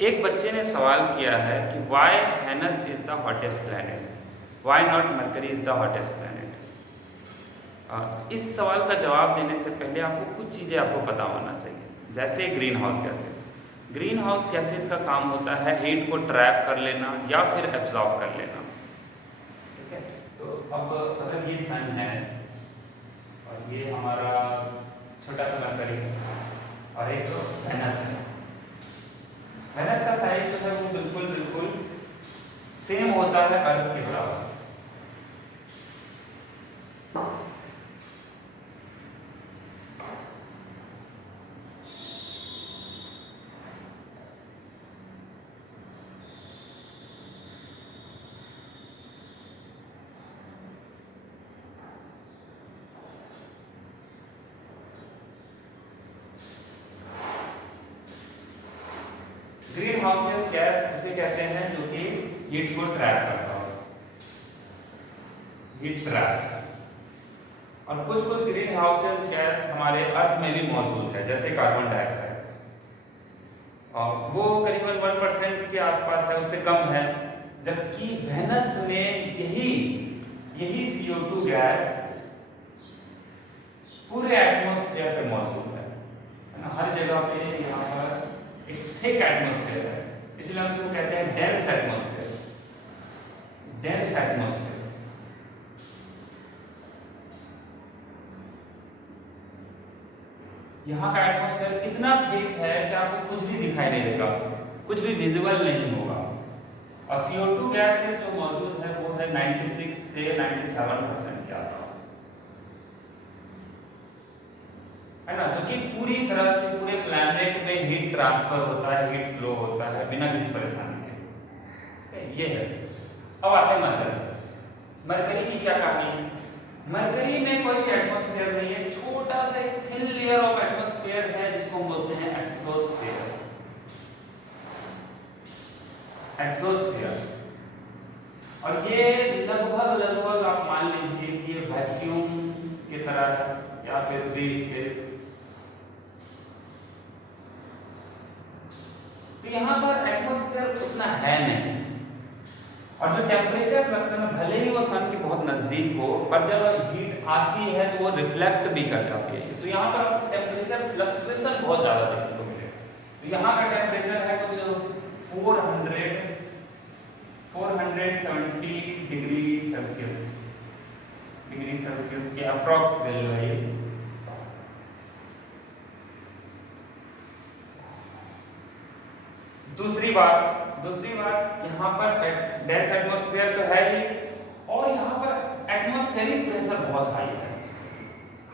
एक बच्चे ने सवाल किया है कि why Venus is the hottest planet, why not Mercury is the hottest planet. इस सवाल का जवाब देने से पहले आपको कुछ चीज़ें आपको पता होना चाहिए, जैसे green house gases. Green house gases का काम होता है हीट को ट्रैप कर लेना या फिर एब्जॉर्ब कर लेना। ठीक है, तो अब अगर ये सन है और ये हमारा छोटा सा मरकरी और एक वेनस है। वेनस का साइज जो है वो बिल्कुल सेम होता है अर्थ के बराबर। ग्रीन हाउस गैस उसे कहते हैं जो कि हीट को ट्रैप करता हो, हीट ट्रैप। और कुछ ग्रीन हाउस गैस हमारे अर्थ में भी मौजूद है, जैसे कार्बन डाइऑक्साइड, और वो करीबन 1% के आसपास है, उससे कम है। जबकि वेनस में यही CO2 गैस पूरे एटमॉस्फेयर पे मौजूद है ना, हर जगह पे। यहाँ पर एक थिक एटमॉस्फेयर है, इसलिए हम इसको कहते हैं डेंस एटमॉस्फेयर। डेंस एटमॉस्फेयर यहाँ का एटमॉस्फेयर इतना थिक है कि आपको कुछ भी दिखाई नहीं देगा, कुछ भी विजिबल नहीं होगा। और CO2 गैस जो मौजूद है वो है 96 से 97% के आसपास, है ना, जो कि पूरी तरह से पूरे प्लैनेट में हीट ट्रांसफर होता है, हीट फ्लो होता है बिना किसी परेशानी के। ये है। अब आते हैं मरकरी। मरकरी की क्या कहानी है? मरकरी में कोई एटमॉस्फेयर नहीं है, छोटा सा एक थिन लेयर ऑफ एटमॉस्फेयर है जिसको हम बोलते हैं एक्सोस्फेयर। एक्सोस्फेयर, और ये लगभग आप मान लीजिए कि ये वैक्यूम की तरह है या फिर फ्री स्पेस। तो यहाँ पर एटमॉस्फेयर उतना है नहीं, और जो टेम्परेचर फ्लक्चुएशन है, भले ही वो सन के बहुत नजदीक हो, पर जब हीट आती है तो वो रिफ्लेक्ट भी कर जाती है। तो यहाँ पर टेम्परेचर फ्लक्चुएशन बहुत ज्यादा देखने को मिलेगा। तो यहाँ का टेम्परेचर है कुछ 470 डिग्री सेल्सियस के अप्रॉक्स वैल्यू है ये। दूसरी बात यहाँ पर डेंस एटमॉस्फेयर तो है ही, और यहाँ पर एटमॉस्फेरिक प्रेशर बहुत हाई है,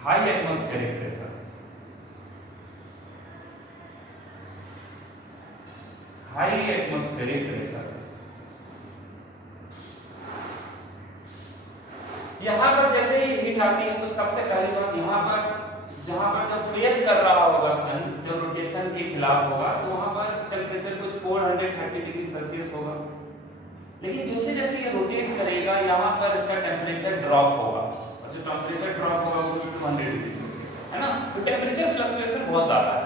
हाई एटमॉस्फेरिक प्रेशर। यहाँ पर जैसे ही हीट आती है तो सबसे पहली बात यहाँ पर जहाँ पर जब फेस कर रहा होगा सन, जो रोटेशन के खिलाफ होगा, तो वहाँ पर टेम्परेचर कुछ 430 डिग्री सेल्सियस होगा। लेकिन जैसे जैसे ये रोटेट करेगा यहाँ पर इसका टेम्परेचर ड्रॉप होगा, और जो टेम्परेचर ड्रॉप होगा वो कुछ 200 डिग्री सेल्सियस, है ना। तो टेम्परेचर फ्लक्चुएशन बहुत ज़्यादा है।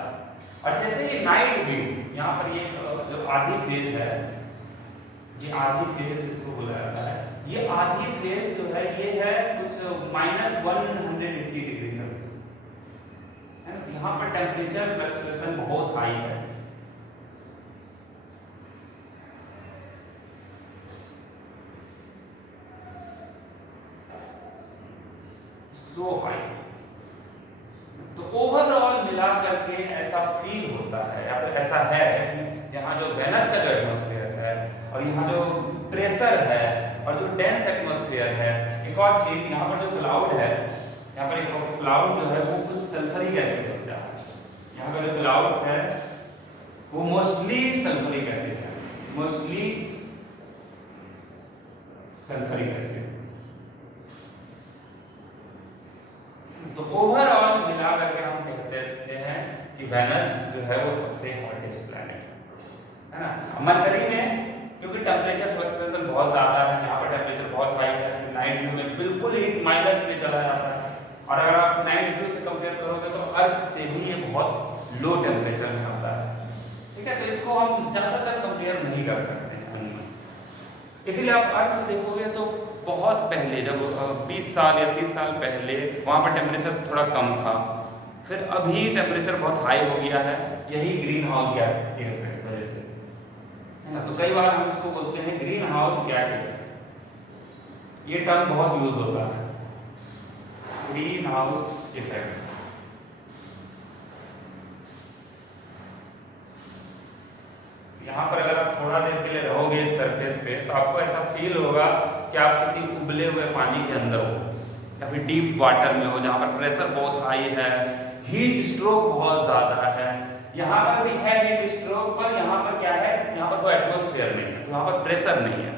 और जैसे ये नाइट व्यू, यहाँ पर ये जो आधी फेज है, ये आधी फेज इसको बोला जाता है, ये आधी फेज जो है ये है कुछ -180 डिग्री सेल्सियस, है ना। यहाँ पर टेम्परेचर फ्लक्चुएशन बहुत हाई है। सो हाई। तो ओवरऑल मिला करके ऐसा फील होता है या फिर ऐसा है कि यहाँ जो वेनस का जो एटमॉस्फेयर है, और यहाँ जो प्रेशर है, और जो डेंस एटमॉस्फेयर है, एक और चीज यहाँ पर जो क्लाउड है, यहाँ पर एक क्लाउड जो है वो कुछ सल्फरिक एसिड होता है। यहाँ पर जो क्लाउड्स है वो मोस्टली सल्फरिक एसिड है, तो ओवरऑल मिला करके हम कहते हैं कि वेनस जो है वो सबसे हॉटेस्ट प्लैनेट है ना। मरकरी में क्योंकि टेम्परेचर फ्लक्चुएशन बहुत ज्यादा है, यहाँ पर टेम्परेचर बहुत हाई है, नाइट व्यू में बिल्कुल हीट माइनस में चला जाता है। और अगर आप नाइट व्यू से कंपेयर करोगे तो अर्थ से भी ये बहुत लो टेम्परेचर में आता है। तो ठीक है, तो इसको हम ज़्यादातर कंपेयर नहीं कर सकते हैं। इसीलिए आप अर्थ देखोगे तो बहुत पहले जब 20 साल या 30 साल पहले वहाँ पर टेम्परेचर थोड़ा कम था, फिर अभी टेम्परेचर बहुत हाई हो गया है, यही ग्रीन हाउस गैस के वजह से, है ना। तो कई बार हम इसको बोलते हैं ग्रीन हाउस गैस इफेक्ट, ये टर्म बहुत यूज होता है, ग्रीन हाउस इफेक्ट। यहाँ पर अगर आप थोड़ा देर के लिए रहोगे इस सरफेस पे तो आपको ऐसा फील होगा कि आप किसी उबले हुए पानी के अंदर हो या फिर डीप वाटर में हो, जहाँ पर प्रेशर बहुत हाई है, हीट स्ट्रोक बहुत ज़्यादा है। यहाँ पर भी है हीट स्ट्रोक, पर यहाँ पर क्या है, यहाँ पर कोई एटमॉस्फेयर नहीं है, तो यहाँ पर प्रेशर नहीं है।